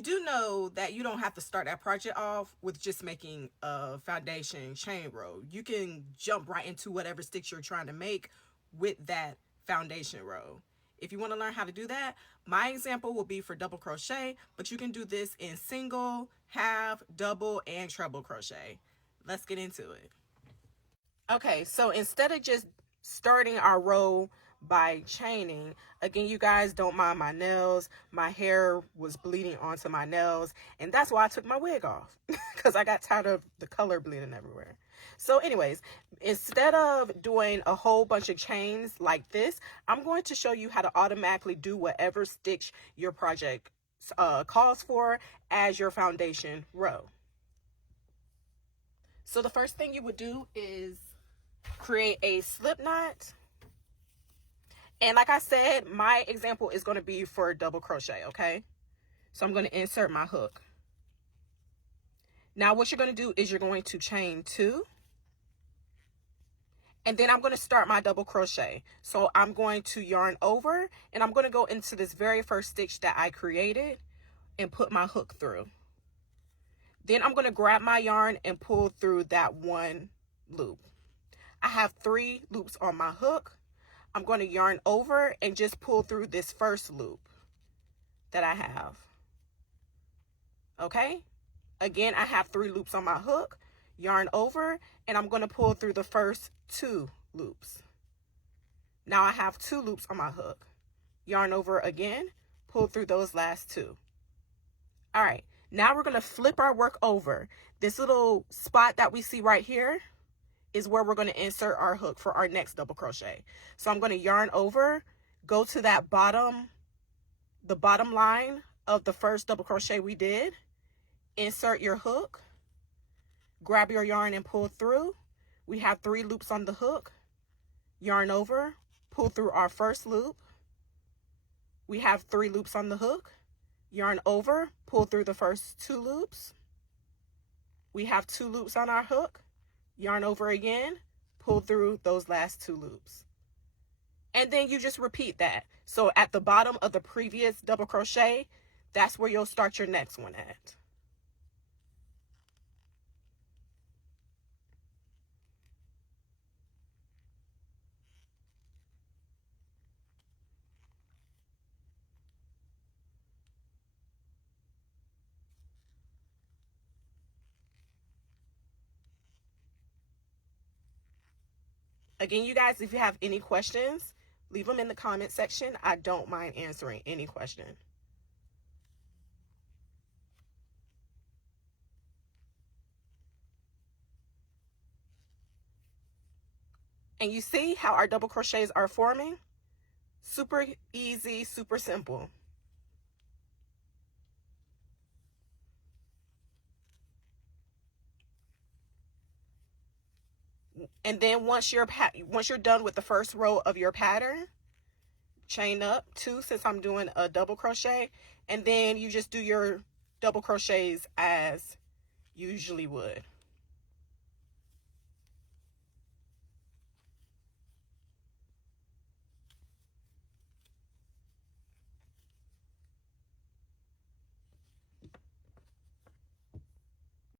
you do know that you don't have to start that project off with just making a foundation chain row. You can jump right into whatever stitch you're trying to make with that foundation row. If you want to learn how to do that, my example will be for double crochet, but you can do this in single, half, double, and treble crochet. Let's get into it. Okay, so instead of just starting our row by chaining, again, you guys don't mind my nails. My hair was bleeding onto my nails, and that's why I took my wig off, because I got tired of the color bleeding everywhere. So anyways, instead of doing a whole bunch of chains like this, I'm going to show you how to automatically do whatever stitch your project calls for as your foundation row. So the first thing you would do is create a slip knot. And like I said, my example is going to be for double crochet, okay? So I'm going to insert my hook. Now what you're going to do is you're going to chain 2. And then I'm going to start my double crochet. So I'm going to yarn over, and I'm going to go into this very first stitch that I created and put my hook through. Then I'm going to grab my yarn and pull through that one loop. I have 3 loops on my hook. I'm going to yarn over and just pull through this first loop that I have. Okay? Again, I have 3 loops on my hook, yarn over, and I'm going to pull through the first 2 loops. Now I have 2 loops on my hook. Yarn over again, pull through those last 2. All right, now we're going to flip our work over. This little spot that we see right here is where we're going to insert our hook for our next double crochet. So I'm going to yarn over, go to that the bottom line of the first double crochet we did, insert your hook, grab your yarn and pull through. We have 3 loops on the hook, yarn over, pull through our first loop. We have 3 loops on the hook, yarn over, pull through the first 2 loops. We have 2 loops on our hook, yarn over again, pull through those last 2 loops. And then you just repeat that. So at the bottom of the previous double crochet, that's where you'll start your next one at. Again, you guys, if you have any questions, leave them in the comment section. I don't mind answering any question. And you see how our double crochets are forming? Super easy, super simple. And then once you're done with the first row of your pattern, chain up 2 since I'm doing a double crochet, and then you just do your double crochets as you usually would.